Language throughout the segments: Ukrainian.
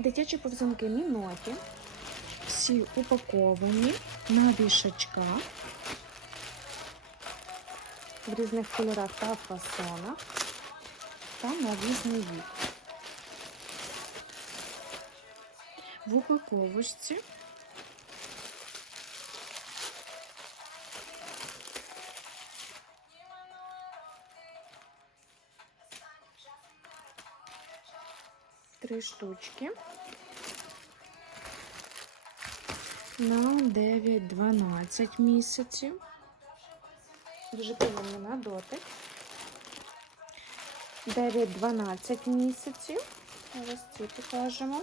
Дитячі повзунки Міноті. Всі упаковані на вішачках в різних кольорах та фасонах та на різний вік. В упаковочці три штучки на 9-12 місяців. Дуже приємно на дотик. 9-12 місяців. Ось ці покажемо.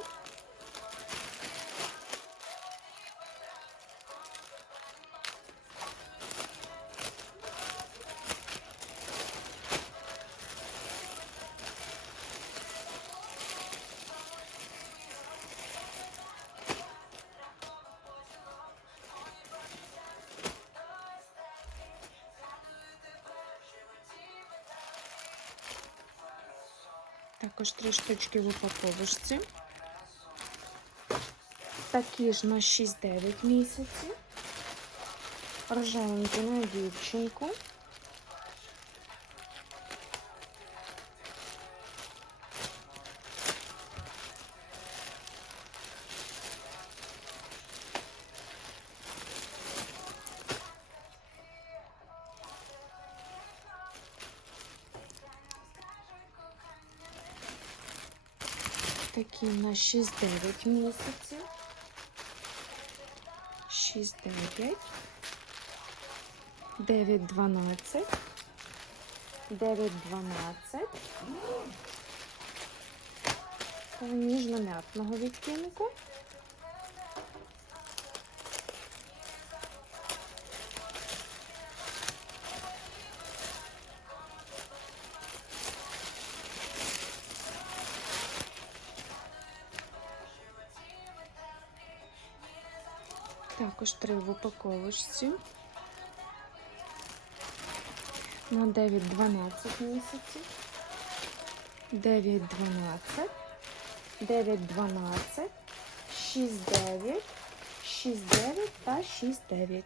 Також три штучки в упаковочці. Такі ж на 6-9 місяців. Рожевенькі на дівчинку. Такі на 6-9 місяців. 6-9. 9-12. 9-12. Ніжно-м'ятного відтінку. Також три в упаковочці. На 9-12 місяців. 9-12. 9-12. 6-9. 6-9 та 6-9.